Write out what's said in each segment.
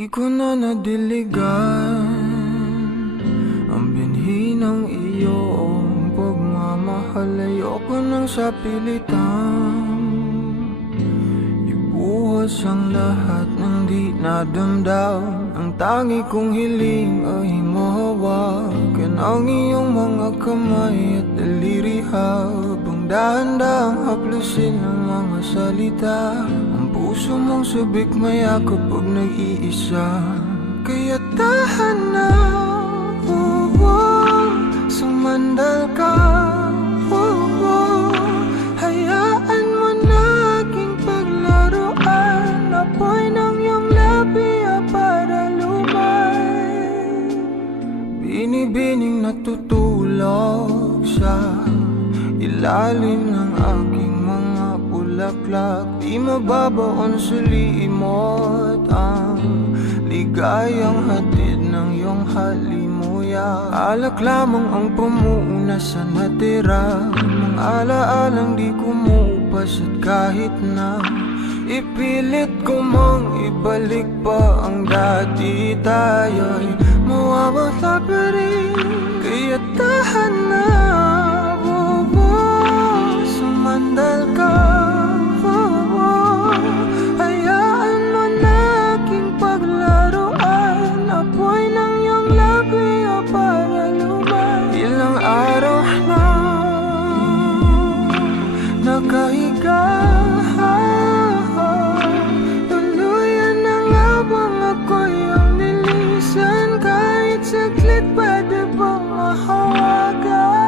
Di ko na nadiligan ang binhi ng iyong pagmamahal. Ayoko nang sapilitan ibuhos ang lahat ng di nadamdam. Ang tangi kong hiling ay mahawakan ang iyong mga kamay at daliri, habang dahan-dahang haplusin ang mga salita. Ang puso mong sabik maya kapag nag-iisa, kaya tahan na, sumandal ka, hayaan mo na aking paglaruan. Apoy ng iyong labi para lumay, binibining natutulog sa ilalim ng aking mga bulaklak. Di mababaon sa limot ang ligayang hatid ng iyong halimuyak. Alak lamang ang pumuuna sa natira, mga alaalang di kumupas. At kahit na ipilit ko mang ibalik pa ang dati, tayo'y mawawala pa rin. Kaya tahan na, sumandal ka, hayaan mo na aking paglaruan. Apoy ng iyong labi para lumay. Ilang araw na nakahiga, tuluyan na nga bang ako'y ang nilisan? Kahit saglit pwede bang mahawagan?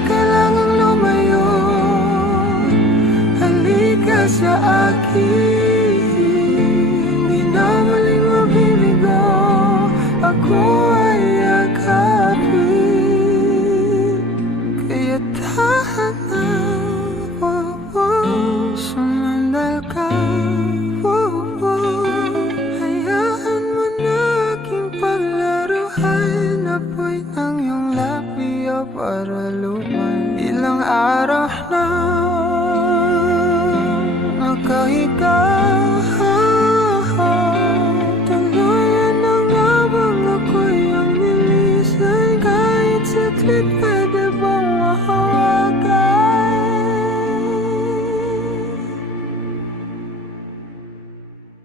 Kailangang lumayo, halika sa akin. Hindi na maling mabibigo, ako ay yakapin. Kaya tahan na, sumandal ka, hayaan mo na aking paglaruan. Apoy ng iyong labi para lumay. Ilang araw na nakahiga, tuluyan na nga bang ako'y ang nilisan? Kahit saglit